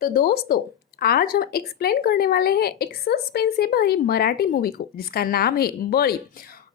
तो दोस्तों, आज हम एक्सप्लेन करने वाले हैं एक सस्पेंस से भरी मराठी मूवी को जिसका नाम है बळी।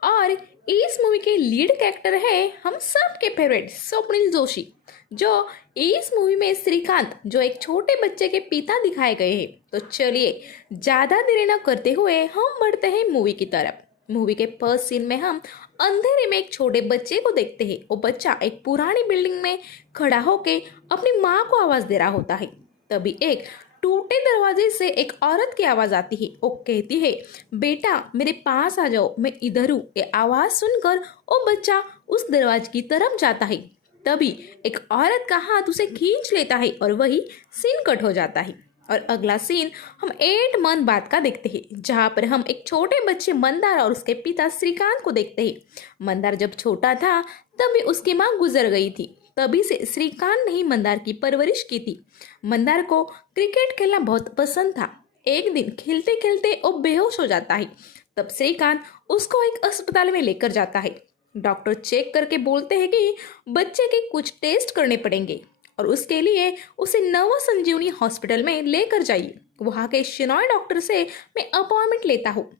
और इस मूवी के लीड कैरेक्टर है हम सबके फेवरेट स्वप्निल जोशी, जो इस मूवी में श्रीकांत जो एक छोटे बच्चे के पिता दिखाए गए हैं। तो चलिए ज़्यादा देरी न करते हुए हम बढ़ते हैं मूवी की तरफ। मूवी के फर्स्ट सीन में हम अंधेरे में एक छोटे बच्चे को देखते हैं। वो बच्चा एक पुरानी बिल्डिंग में खड़ा होके अपनी माँ को आवाज़ दे रहा होता है। तभी एक टूटे दरवाजे से एक औरत की आवाज आती है। वो कहती है, बेटा मेरे पास आ जाओ, मैं इधर हूँ। ये आवाज सुनकर वो बच्चा उस दरवाजे की तरफ जाता है। तभी एक औरत का हाथ उसे खींच लेता है और वही सीन कट हो जाता है। और अगला सीन हम 8 मंथ बाद का देखते हैं, जहाँ पर हम एक छोटे बच्चे मंदार और उसके पिता श्रीकांत को देखते हैं। मंदार जब छोटा था तभी उसकी माँ गुजर गई थी। तभी से श्रीकांत ने ही मंदार की परवरिश की थी। मंदार को क्रिकेट खेलना बहुत पसंद था। एक दिन खेलते खेलते वो बेहोश हो जाता है। तब श्रीकांत उसको एक अस्पताल में लेकर जाता है। डॉक्टर चेक करके बोलते हैं कि बच्चे के कुछ टेस्ट करने पड़ेंगे और उसके लिए उसे नवा संजीवनी हॉस्पिटल में लेकर जाइए। वहाँ के शिनॉय डॉक्टर से मैं अपॉइंटमेंट लेता हूँ।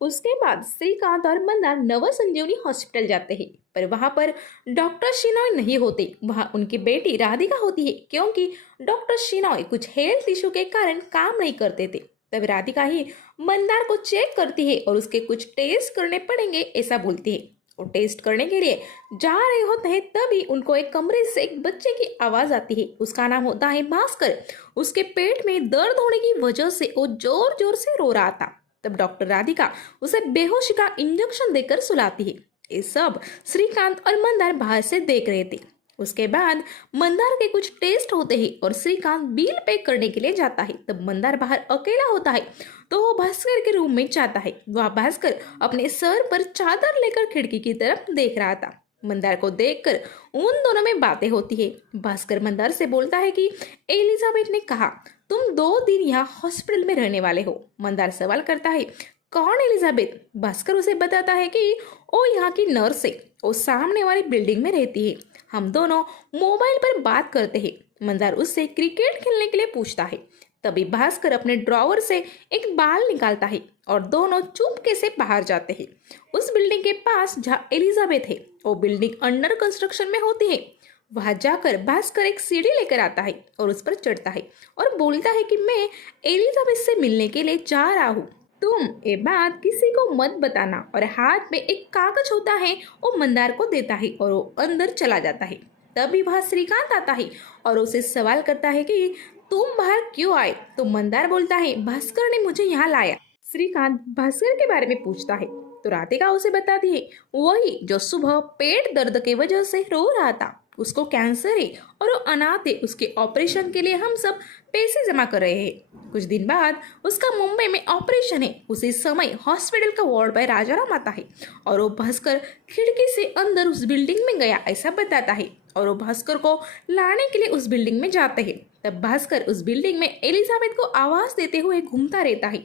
उसके बाद श्रीकांत और मंदार नवा संजीवनी हॉस्पिटल जाते हैं, पर वहां पर डॉक्टर शिनॉय नहीं होते। वहां उनकी बेटी राधिका होती है, क्योंकि डॉक्टर शिनॉय कुछ हेल्थ इशू के कारण काम नहीं करते थे। तब राधिका ही मंदार को चेक करती है और उसके कुछ टेस्ट करने पड़ेंगे ऐसा बोलती है। वो टेस्ट करने के लिए जा रहे होते हैं, तभी उनको एक कमरे से एक बच्चे की आवाज आती है। उसका नाम होता है भास्कर। उसके पेट में दर्द होने की वजह से वो जोर जोर से रो रहा था। तब डॉक्टर राधिका उसे बेहोशी का इंजेक्शन देकर सुलाती है। ये सब श्रीकांत और मंदार बाहर से देख रहे थे। उसके बाद मंदार के कुछ टेस्ट होते हैं और श्रीकांत बिल पे करने के लिए जाता है। तब मंदार बाहर अकेला होता है, तो वो भास्कर के रूम में जाता है। वह भास्कर अपने सर पर चादर लेकर खिड़की की तरफ देख रहा था। मंदार को देखकर उन दोनों में बातें होती है। भास्कर मंदार से बोलता है कि एलिजाबेथ ने कहा तुम 2 दिन यहाँ हॉस्पिटल में रहने वाले हो। मंदार सवाल करता है, कौन एलिजाबेथ? भास्कर उसे बताता है कि वो यहाँ की नर्स है। वो सामने वाली बिल्डिंग में रहती है। हम दोनों मोबाइल पर बात करते हैं। मंदार उससे क्रिकेट खेलने के लिए पूछता है। तभी भास्कर अपने ड्रॉवर से एक बाल निकालता है और दोनों चुपके से बाहर जाते हैं। उस बिल्डिंग के पास जहाँ एलिजाबेथ है, वो बिल्डिंग अंडर कंस्ट्रक्शन में होती है। वहां जाकर भास्कर एक सीढ़ी लेकर आता है और उस पर चढ़ता है और बोलता है कि मैं एलिजाबेथ से मिलने के लिए जा रहा हूँ। तुम ये बात किसी को मत बताना। और हाथ में एक कागज होता है, वो मंदार को देता है और वो अंदर चला जाता है। तभी वहां श्रीकांत आता है और उसे सवाल करता है कि तुम बाहर क्यों आए? तो मंदार बोलता है, भास्कर ने मुझे यहाँ लाया। श्रीकांत भास्कर के बारे में पूछता है तो राधिका उसे बताती है, वही जो सुबह पेट दर्द की वजह से रो रहा था। उसको कैंसर है और वो अनाथ है। उसके ऑपरेशन के लिए हम सब पैसे जमा कर रहे हैं। कुछ दिन बाद उसका मुंबई में ऑपरेशन है। उसी समय हॉस्पिटल का वार्ड बॉय राजाराम आता है और वो भास्कर खिड़की से अंदर उस बिल्डिंग में गया ऐसा बताता है और वो भास्कर को लाने के लिए उस बिल्डिंग में जाते हैं। तब भास्कर उस बिल्डिंग में एलिजाबेथ को आवाज देते हुए घूमता रहता है।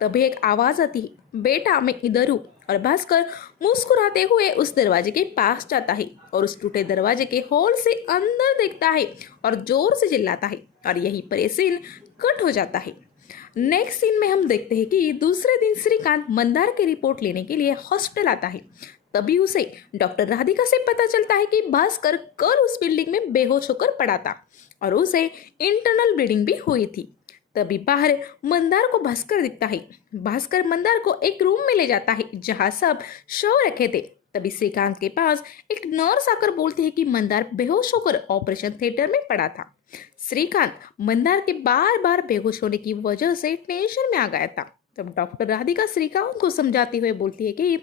तभी एक आवाज आती है, बेटा मैं इधर हूँ। और भास्कर मुस्कुराते हुए उस दरवाजे के पास जाता है और उस टूटे दरवाजे के होल से अंदर देखता है और जोर से चिल्लाता है। और यहीं पर ये सीन कट हो जाता है। नेक्स्ट सीन में हम देखते हैं कि दूसरे दिन श्रीकांत मंदार की रिपोर्ट लेने के लिए हॉस्पिटल आता है। तभी उसे डॉक्टर राधिका से पता चलता है कि भास्कर कल उस बिल्डिंग में बेहोश होकर पड़ा था और उसे इंटरनल ब्लीडिंग भी हुई थी। तभी बाहर मंदार को भास्कर दिखता है। भास्कर मंदार को एक रूम में ले जाता है जहां सब शव रखे थे। तभी श्रीकांत के पास एक नर्स आकर बोलती है कि मंदार बेहोश होकर ऑपरेशन थिएटर में पड़ा था। श्रीकांत मंदार के बार बार बेहोश होने की वजह से टेंशन में आ गया था। तब डॉक्टर राधिका श्रीकांत को समझाते हुए बोलती है कि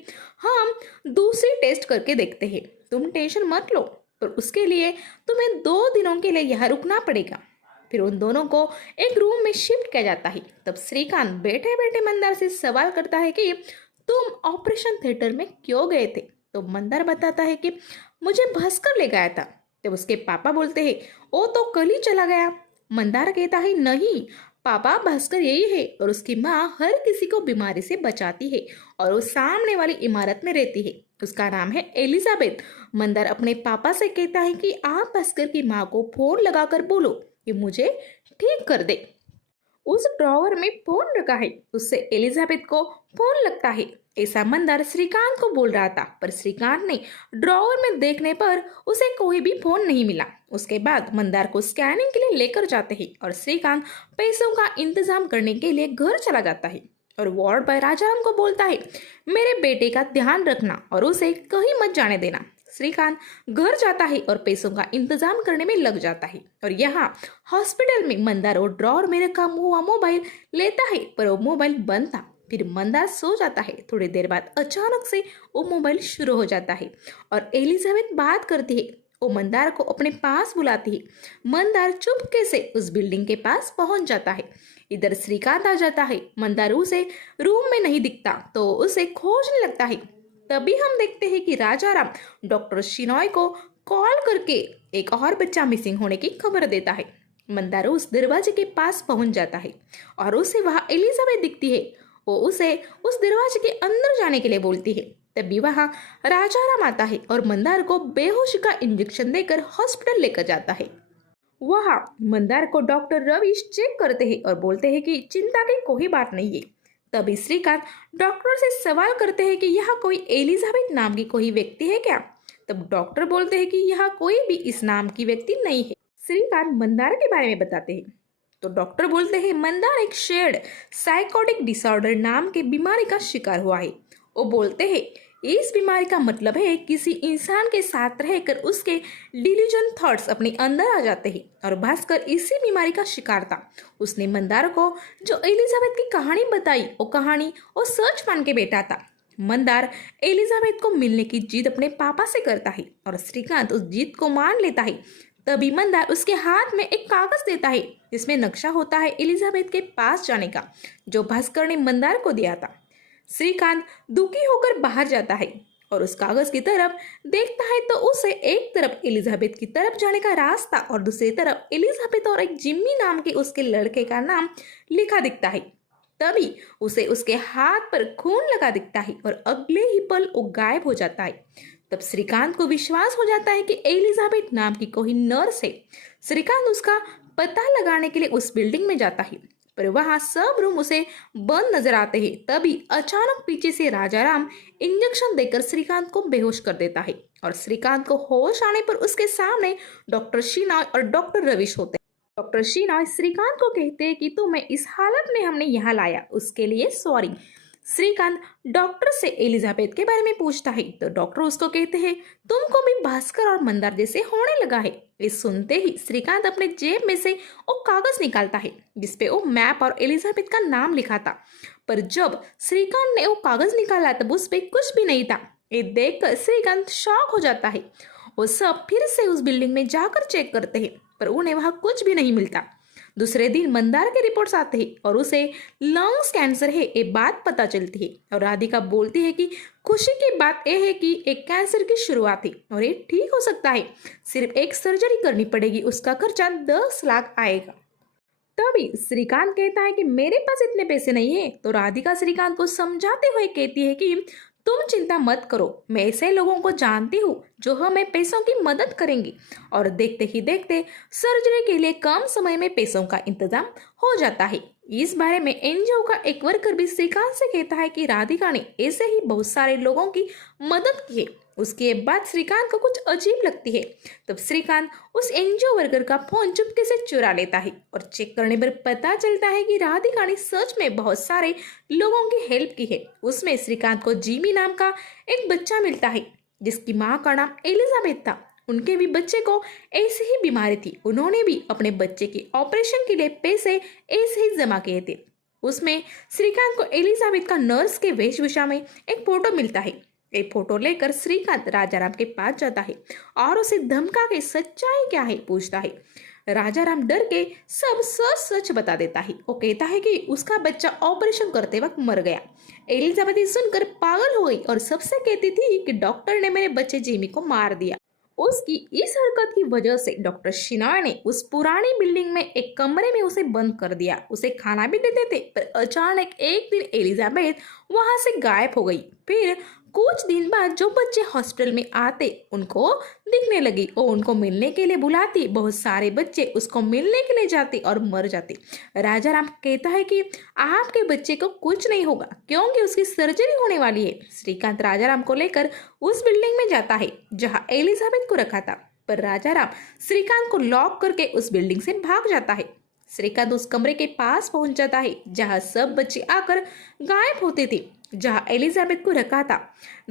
हम दूसरी टेस्ट करके देखते हैं, तुम टेंशन मत लो, पर उसके लिए तुम्हें 2 दिनों के लिए यहाँ रुकना पड़ेगा। फिर उन दोनों को एक रूम में शिफ्ट किया जाता है। तब श्रीकांत बैठे बैठे मंदार से सवाल करता है कि तुम ऑपरेशन थिएटर में क्यों गए थे? तो मंदार बताता है कि मुझे भास्कर ले गया था। तब उसके पापा बोलते हैं, वो तो कल ही चला गया। मंदार कहता है, नहीं पापा, भास्कर यही है और उसकी माँ हर किसी को बीमारी से बचाती है और वो सामने वाली इमारत में रहती है। उसका नाम है एलिजाबेथ। मंदार अपने पापा से कहता है कि आप भास्कर की माँ को फोन लगाकर बोलो कि मुझे ठीक कर दे। उस ड्रॉवर में फोन रखा है, उससे एलिजाबेथ को फोन लगता है। ऐसा मंदार श्रीकांत को बोल रहा था, पर श्रीकांत ने ड्रॉवर में देखने पर उसे कोई भी फोन नहीं मिला। उसके बाद मंदार को स्कैनिंग के लिए लेकर जाते हैं और श्रीकांत पैसों का इंतजाम करने के लिए घर चला जाता है और वार्ड बॉय राजाराम को बोलता है, मेरे बेटे का ध्यान रखना और उसे कहीं मत जाने देना। श्रीकांत घर जाता है और पैसों का इंतजाम करने में लग जाता है और यहाँ हॉस्पिटल में मंदार वो ड्रॉर में रखा हुआ मोबाइल लेता है, पर वो मोबाइल बंद था। फिर मंदार सो जाता है। थोड़ी देर बाद अचानक से वो मोबाइल शुरू हो जाता है और एलिजाबेथ बात करती है। वो मंदार को अपने पास बुलाती है। मंदार चुपके से उस बिल्डिंग के पास पहुंच जाता है। इधर श्रीकांत आ जाता है। मंदार उसे रूम में नहीं दिखता तो उसे खोजने लगता है। तभी हम देखते हैं कि राजाराम डॉक्टर शिनॉय को कॉल करके एक और बच्चा मिसिंग होने की खबर देता है। मंदार उस दरवाजे के पास पहुंच जाता है और उसे वहां एलिजाबेथ दिखती है। वो उसे उस दरवाजे के अंदर जाने के लिए बोलती है। तभी वहां राजाराम आता है और मंदार को बेहोशी का इंजेक्शन देकर हॉस्पिटल लेकर जाता है। वहां मंदार को डॉक्टर रवीश चेक करते हैं और बोलते हैं कि चिंता की कोई बात नहीं है। तभी श्रीकांत डॉक्टर से सवाल करते हैं कि यह कोई एलिजाबेथ नाम की कोई व्यक्ति है क्या। तब डॉक्टर बोलते हैं कि यह कोई भी इस नाम की व्यक्ति नहीं है। श्रीकांत मंदार के बारे में बताते हैं तो डॉक्टर बोलते हैं मंदार एक शेयर्ड साइकोटिक डिसऑर्डर नाम के बीमारी का शिकार हुआ है। वो बोलते हैं इस बीमारी का मतलब है किसी इंसान के साथ रहकर उसके डिल्यूजन थॉट्स अपने अंदर आ जाते हैं और भास्कर इसी बीमारी का शिकार था। उसने मंदार को जो एलिजाबेथ की कहानी बताई वो कहानी वो सच मान के बैठा था। मंदार एलिजाबेथ को मिलने की जिद अपने पापा से करता है और श्रीकांत उस जिद को मान लेता है। तभी मंदार उसके हाथ में एक कागज देता है जिसमें नक्शा होता है एलिजाबेथ के पास जाने का, जो भास्कर ने मंदार को दिया था। श्रीकांत दुखी होकर बाहर जाता है और उस कागज की तरफ देखता है तो उसे एक तरफ एलिजाबेथ की तरफ जाने का रास्ता और दूसरी तरफ एलिजाबेथ और एक जिम्मी नाम के उसके लड़के का नाम लिखा दिखता है। तभी उसे उसके हाथ पर खून लगा दिखता है और अगले ही पल वो गायब हो जाता है। तब श्रीकांत को विश्वास हो जाता है कि एलिजाबेथ नाम की कोई नर्स है। श्रीकांत उसका पता लगाने के लिए उस बिल्डिंग में जाता है, पर वहां सब रूम उसे बंद नजर आते हैं। तभी अचानक पीछे से राजाराम इंजेक्शन देकर श्रीकांत को बेहोश कर देता है और श्रीकांत को होश आने पर उसके सामने डॉक्टर शिनॉय और डॉक्टर रवीश होते हैं। डॉक्टर शिनॉय श्रीकांत को कहते हैं कि तुम्हें इस हालत में हमने यहाँ लाया, उसके लिए सॉरी। श्रीकांत डॉक्टर से एलिजाबेथ के बारे में पूछता है तो डॉक्टर उसको कहते हैं तुमको भी भास्कर और मंदार जैसे होने लगा है। ये सुनते ही श्रीकांत अपने जेब में से वो कागज निकालता है जिसपे वो मैप और एलिजाबेथ का नाम लिखा था, पर जब श्रीकांत ने वो कागज निकाला तब उस पे कुछ भी नहीं था। ये देखकर श्रीकांत शॉक हो जाता है। वो सब फिर से उस बिल्डिंग में जाकर चेक करते हैं, पर उन्हें वहां कुछ भी नहीं मिलता। दूसरे दिन मंदार के रिपोर्ट्स आते हैं और उसे लंग्स कैंसर है ये बात पता चलती है और राधिका बोलती है कि खुशी की बात यह है कि एक कैंसर की शुरुआत है और ये ठीक हो सकता है, सिर्फ एक सर्जरी करनी पड़ेगी, उसका खर्चा 10 लाख आएगा। तभी श्रीकांत कहता है कि मेरे पास इतने पैसे नहीं है, तो राधिका श्रीकांत को समझाते हुए कहती है कि तुम चिंता मत करो, मैं ऐसे लोगों को जानती हूँ जो हमें पैसों की मदद करेंगी। और देखते ही देखते सर्जरी के लिए कम समय में पैसों का इंतजाम हो जाता है। इस बारे में एनजीओ का एक वर्कर भी श्रीकांत से कहता है कि राधिका ने ऐसे ही बहुत सारे लोगों की मदद की है। उसके बाद श्रीकांत को कुछ अजीब लगती है। तब श्रीकांत उस एनजीओ वर्कर का फोन चुपके से चुरा लेता है और चेक करने पर पता चलता है कि राधिका ने सच में बहुत सारे लोगों की हेल्प की है। उसमें श्रीकांत को जिमी नाम का एक बच्चा मिलता है जिसकी माँ का नाम एलिजाबेथ था। उनके भी बच्चे को ऐसी ही बीमारी थी, उन्होंने भी अपने बच्चे के ऑपरेशन के लिए पैसे ऐसे ही जमा किए थे। उसमें श्रीकांत को एलिजाबेथ का नर्स के वेशभूषा में एक फोटो मिलता है। एक फोटो लेकर श्रीकांत राजाराम के पास जाता है और उसे धमका के सच्चाई क्या है पूछता है। राजाराम डर के सब सच सच बता देता है। वो कहता है कि उसका बच्चा ऑपरेशन करते वक्त मर गया। एलिजाबेथ सुनकर पागल हो गई और सबसे कहती थी कि डॉक्टर ने मेरे बच्चे जिमी को मार दिया। उसकी इस हरकत की वजह से डॉक्टर शिनॉय ने उस पुरानी बिल्डिंग में एक कमरे में उसे बंद कर दिया। उसे खाना भी देते थे, पर अचानक एक दिन एलिजाबेथ वहां से गायब हो गई। फिर कुछ दिन बाद जो बच्चे हॉस्पिटल में आते उनको दिखने लगी और उनको मिलने के लिए बुलाती। बहुत सारे बच्चे उसको मिलने के लिए जाते और मर जाते। राजा राम कहता है कि आपके बच्चे को कुछ नहीं होगा क्योंकि उसकी सर्जरी होने वाली है। श्रीकांत राजा राम को लेकर उस बिल्डिंग में जाता है जहाँ एलिजाबेथ को रखा था, पर राजा राम श्रीकांत को लॉक करके उस बिल्डिंग से भाग जाता है। श्रीकांत उस कमरे के पास पहुंच जाता है जहां सब बच्चे आकर गायब होते थे, जहां एलिजाबेथ को रखा था।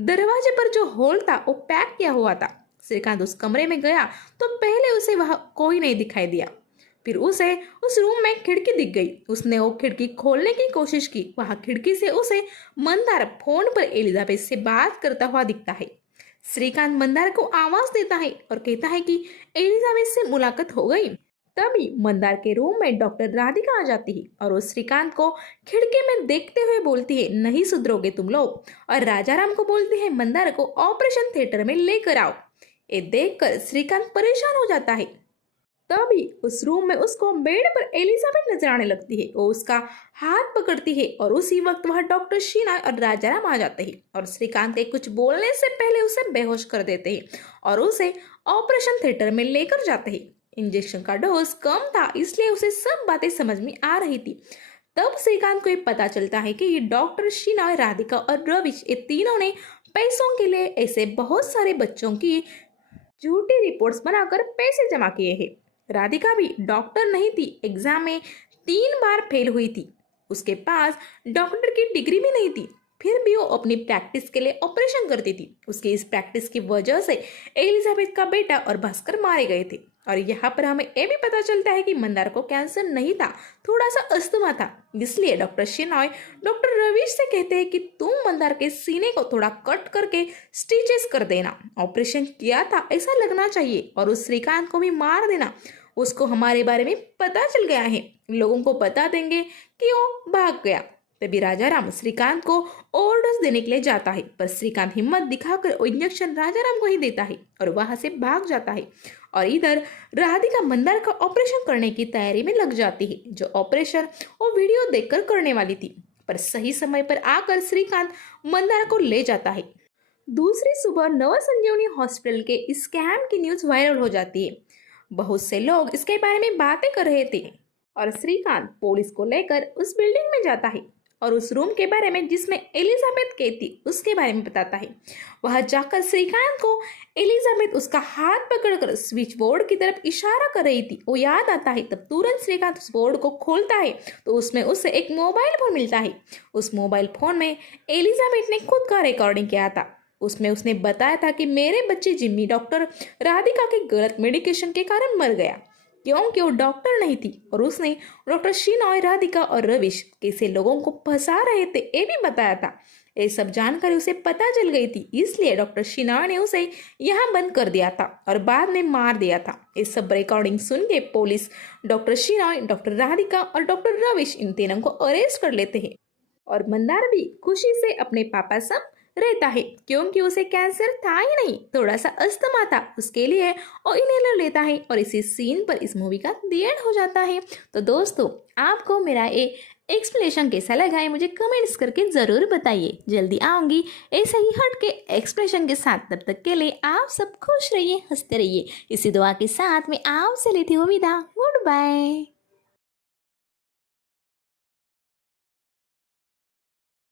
दरवाजे पर जो होल था वो पैक किया हुआ था। श्रीकांत उस कमरे में गया तो पहले उसे वहां कोई नहीं दिखाई दिया। फिर उसे उस रूम में खिड़की दिख गई। उसने वो खिड़की खोलने की कोशिश की। वहां खिड़की से उसे मंदार फोन पर एलिजाबेथ से बात करता हुआ दिखता है। श्रीकांत मंदार को आवाज देता है और कहता है कि एलिजाबेथ से मुलाकात हो गई। तभी मंदार के रूम में डॉक्टर राधिका आ जाती है और वो श्रीकांत को खिड़की में देखते हुए बोलती है, नहीं सुधरोगे तुम लोग। और राजाराम को बोलती है, मंदार को ऑपरेशन थिएटर में लेकर आओ। ये देखकर श्रीकांत परेशान हो जाता है। तभी उस रूम में उसको बेड पर एलिजाबेथ नजर आने लगती है। वो उसका हाथ पकड़ती है और उसी वक्त वह डॉक्टर शीना और राजाराम आ जाते हैं और श्रीकांत के कुछ बोलने से पहले उसे बेहोश कर देते हैं और उसे ऑपरेशन थिएटर में लेकर जाते हैं। इंजेक्शन का डोज कम था इसलिए उसे सब बातें समझ में आ रही थी। तब श्रीकांत को ये पता चलता है कि ये डॉक्टर शीना, राधिका और रविश, ये तीनों ने पैसों के लिए ऐसे बहुत सारे बच्चों की झूठी रिपोर्ट्स बनाकर पैसे जमा किए हैं। राधिका भी डॉक्टर नहीं थी, एग्जाम में 3 बार फेल हुई थी। उसके पास डॉक्टर की डिग्री भी नहीं थी, फिर भी वो अपनी प्रैक्टिस के लिए ऑपरेशन करती थी। उसकी इस प्रैक्टिस की वजह से एलिजाबेथ का बेटा और भास्कर मारे गए थे। और यहाँ पर हमें ये भी पता चलता है कि मंदार को कैंसर नहीं था, थोड़ा सा अस्थमा था। इसलिए डॉक्टर शेनॉय डॉक्टर रविश से कहते हैं कि तुम मंदार के सीने को थोड़ा कट करके स्टिचेस कर देना, ऑपरेशन किया था ऐसा लगना चाहिए, और उस श्रीकांत को भी मार देना। उसको हमारे बारे में पता चल गया है, लोगों को बता देंगे कि वो भाग गया। तभी राजाराम श्रीकांत को ओवरडोज देने के लिए जाता है, पर श्रीकांत हिम्मत दिखाकर वो इंजेक्शन राजाराम को ही देता है और वहां से भाग जाता है। और इधर राधिका मंदार का ऑपरेशन करने की तैयारी में लग जाती है, जो ऑपरेशन वो वीडियो देखकर करने वाली थी। पर सही समय पर आकर श्रीकांत मंदार को ले जाता है। दूसरी सुबह नव संजीवनी हॉस्पिटल के स्कैम की न्यूज वायरल हो जाती है। बहुत से लोग इसके बारे में बातें कर रहे थे और श्रीकांत पुलिस को लेकर उस बिल्डिंग में जाता है और उस रूम के बारे में जिसमें एलिजाबेथ कहती उसके बारे में बताता है। वहां जाकर श्रीकांत को एलिजाबेथ उसका हाथ पकड़कर स्विच बोर्ड की तरफ इशारा कर रही थी, वो याद आता है। तब तुरंत श्रीकांत उस बोर्ड को खोलता है तो उसमें उसे एक मोबाइल फोन मिलता है। उस मोबाइल फोन में एलिजाबेथ ने खुद का रिकॉर्डिंग किया था। उसमें उसने बताया था कि मेरे बच्चे जिम्मी डॉक्टर राधिका के गलत मेडिकेशन के कारण मर गया क्योंकि वो डॉक्टर नहीं थी, और उसने डॉक्टर शीनॉय, राधिका और रविश कैसे लोगों को फंसा रहे थे ये भी बताया था। ये सब जानकारी उसे पता चल गई थी, इसलिए डॉक्टर शीनॉय ने उसे यहाँ बंद कर दिया था और बाद में मार दिया था। ये सब रिकॉर्डिंग सुन के पुलिस डॉक्टर शीनॉय, डॉक्टर राधिका और डॉक्टर रविश इन तीनों को अरेस्ट कर लेते हैं। और मंदार भी खुशी से अपने पापा सब रहता है क्योंकि उसे कैंसर था ही नहीं, थोड़ा सा अस्थमा था। उसके लिए वो इनहेलर लेता है और इसी सीन पर इस मूवी का द एंड हो जाता है। तो दोस्तों, आपको मेरा ये एक्सप्लेनेशन कैसा लगा है मुझे कमेंट्स करके ज़रूर बताइए। जल्दी आऊँगी ऐसे ही हट के एक्सप्लेनेशन के साथ। तब तक के लिए आप सब खुश रहिए, हंसते रहिए। इसी दुआ के साथ मैं आपसे लेती हूँ विदा। Good bye.